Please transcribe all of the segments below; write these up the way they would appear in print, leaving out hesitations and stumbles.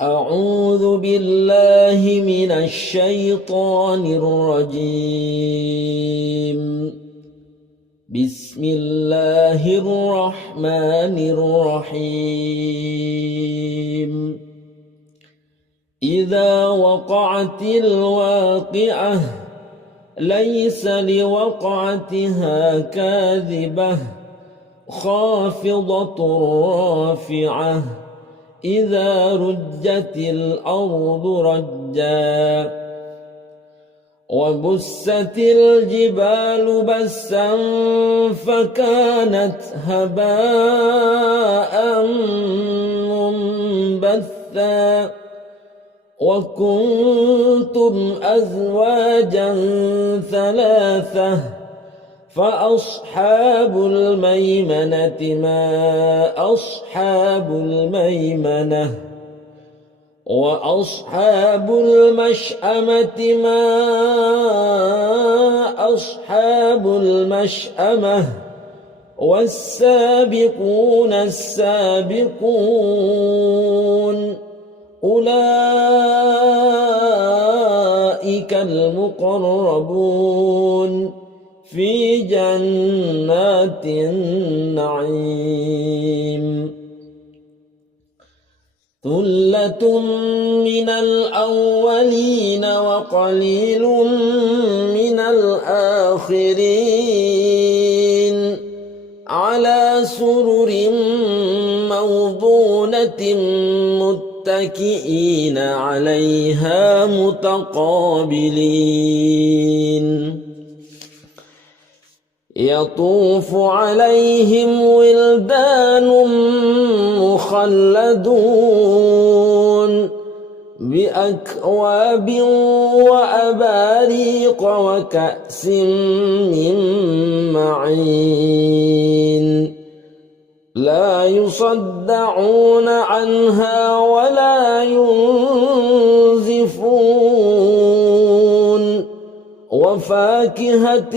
أعوذ بالله من الشيطان الرجيم. بسم الله الرحمن الرحيم. إذا وقعت الواقعة ليس لوقعتها كاذبة خافضة رافعة إذا رجت الأرض رجا وبست الجبال بسا فكانت هباء منبثا وكنتم أزواجا ثلاثة فأصحاب الميمنة ما أصحاب الميمنة وأصحاب المشأمة ما أصحاب المشأمة والسابقون السابقون أولئك المقربون في جنات النعيم. ثلة من الأولين وقليل من الآخرين على سرر موضونة متكئين عليها متقابلين يطوف عليهم ولدان مخلدون بأكواب وأباريق وكأس من معين لا يصدعون عنها ولا ينزفون وفاكهة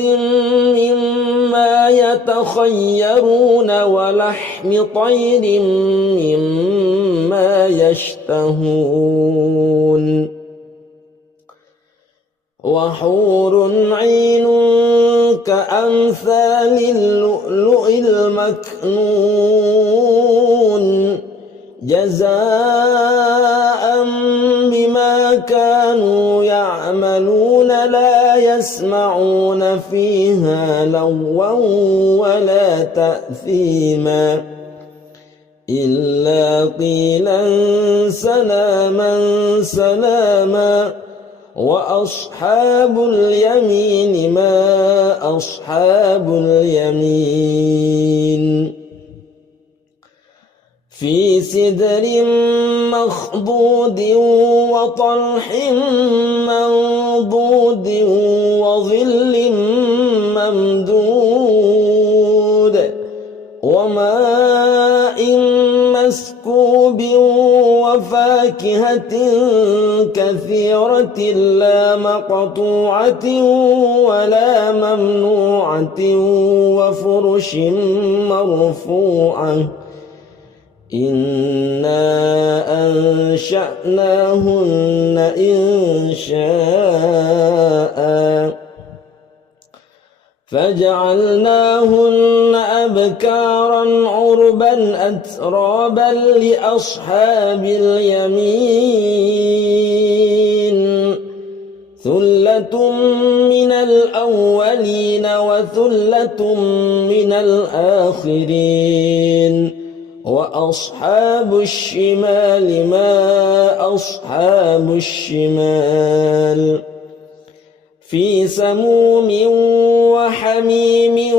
مما يتخيرون ولحم طير مما يشتهون وحور عين كأمثال اللؤلؤ المكنون جزاء بما كانوا يعملون لا يسمعون فيها لغوا ولا تأثيما إلا قيلا سلاما سلاما وأصحاب اليمين ما أصحاب اليمين في سدر مخضود وطلح منضود وظل ممدود وماء مسكوب وفاكهة كثيرة لا مقطوعة ولا ممنوعة وفرش مرفوعة إنا أنشأناهن إنشاء فجعلناهن أبكارا عربا أترابا لأصحاب اليمين ثلة من الأولين وثلة من الآخرين وأصحاب الشمال ما أصحاب الشمال في سموم وحميم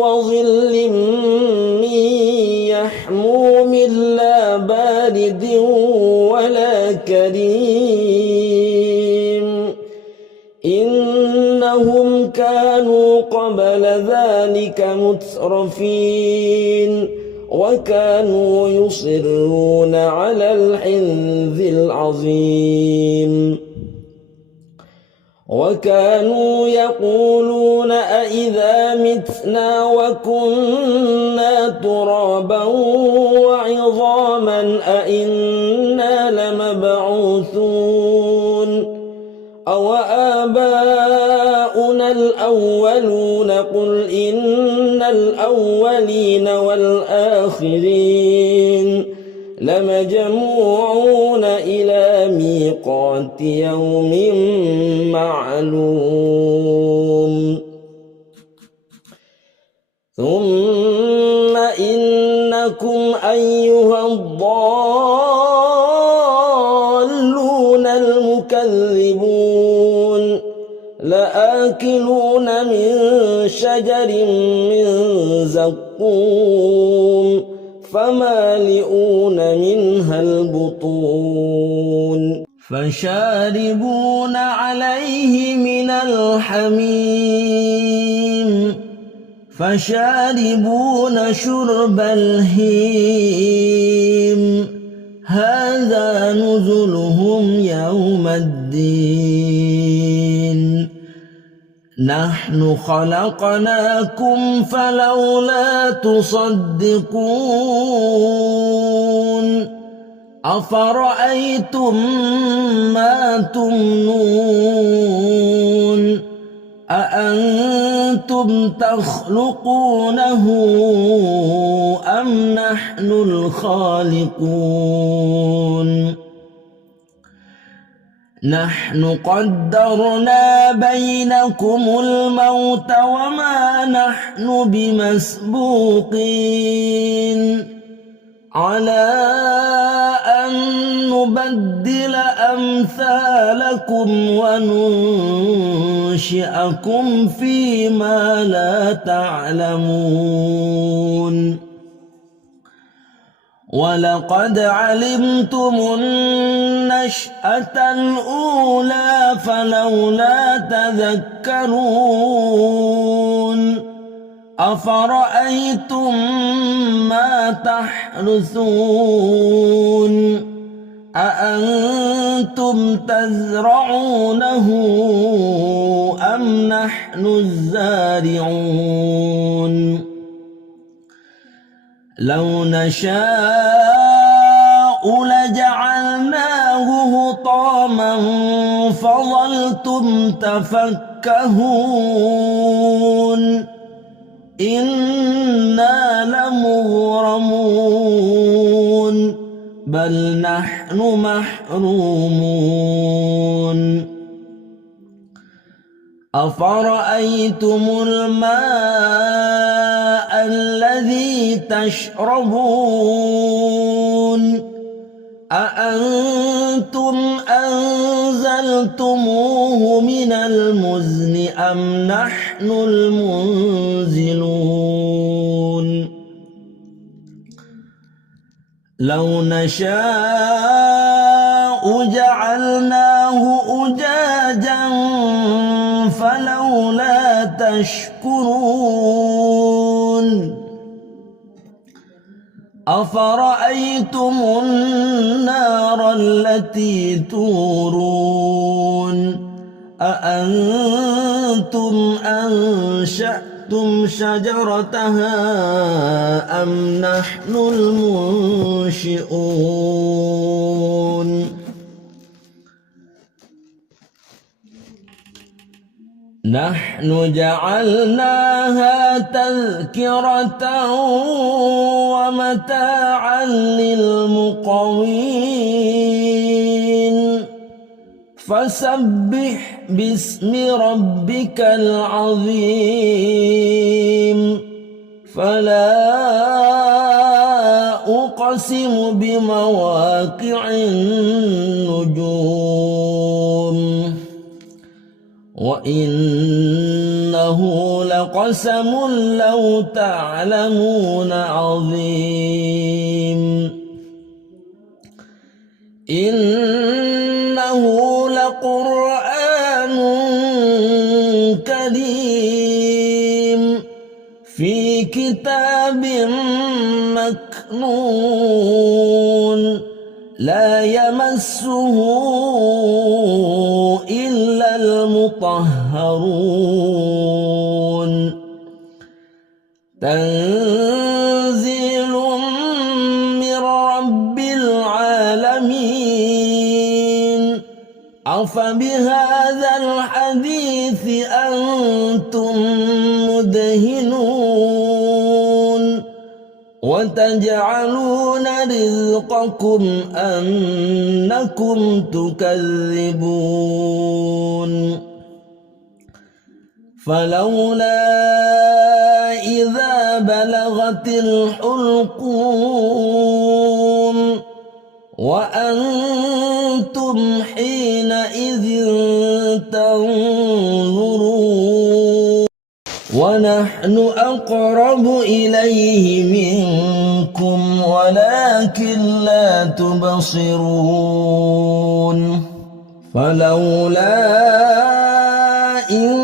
وظل من يحموم لا بارد ولا كريم إنهم كانوا قبل ذلك مترفين وكانوا يصرون على الحنث العظيم وكانوا يقولون أإذا متنا وكنا ترابا وعظاما أإنا لمبعوثون أو آباؤنا الأولون قل إن الأولين والآخرين لمجموعون إلى ميقات يوم معلوم ثم إنكم أيها الضالون المكذبون لآكلون من شجر من زقوم فمالئون منها البطون فشاربون عليه من الحميم فشاربون شرب الهيم هذا نزلهم يوم الدين نحن خلقناكم فلولا تصدقون أفرأيتم ما تمنون أأنتم تخلقونه أم نحن الخالقون نحن قدرنا بينكم الموت وما نحن بمسبوقين على أن نبدل أمثالكم وننشئكم فيما لا تعلمون ولقد علمتم النشأة الأولى فلولا تذكرون أفرأيتم ما تحرثون أأنتم تزرعونه أم نحن الزارعون لو نشاء لجعلناه هطاما فظلتم تفكهون إنا لمغرمون بل نحن محرومون أفرأيتم الماء الذي تشربون أأنتم أنزلتموه من المزن أم نحن المنزلون لو نشاء جعلناه أجاجا فلولا تشكرون أفرأيتم النار التي تورون أأنتم أنشأتم شجرتها أم نحن المنشئون نحن جعلناها تذكرة ومتاعا للمقوين فسبح باسم ربك العظيم فلا أقسم بمواقع النجوم وإنه لقسم لو تعلمون عظيم إنه لقرآن كريم في كتاب مكنون لا يمسه إلا المطهرون تنزيل من رب العالمين أفبهذا الحديث أنتم مدهنون وتجعلون رزقكم أنكم تكذبون فلولا إذا بلغت الحلقوم وأنتم حينئذ تنظرون ونحن أقرب إليه منكم ولكن لا تبصرون فلولا إن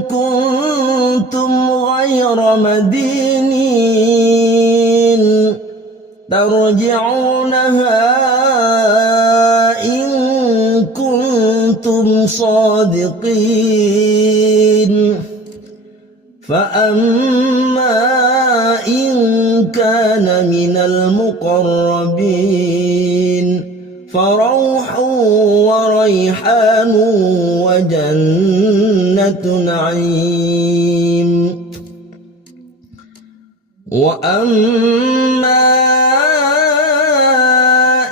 كنتم غير مدينين ترجعونها إن كنتم صادقين فأما إن كان من المقربين فروح وريحان وجنة نعيم وأما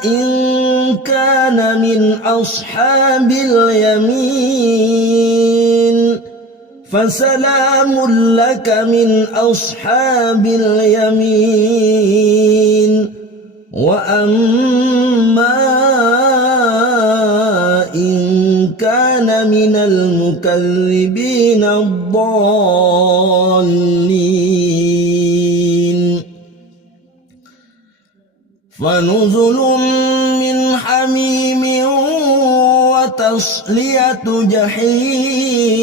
إن كان من أصحاب اليمين فسلام لك من أصحاب اليمين وأما إن كان من المكذبين الضالين فنزل من حميم وتصلية جحيم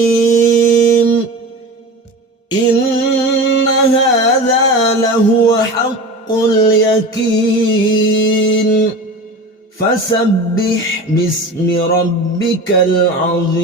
إن هذا لهو حق اليقين فسبح باسم ربك العظيم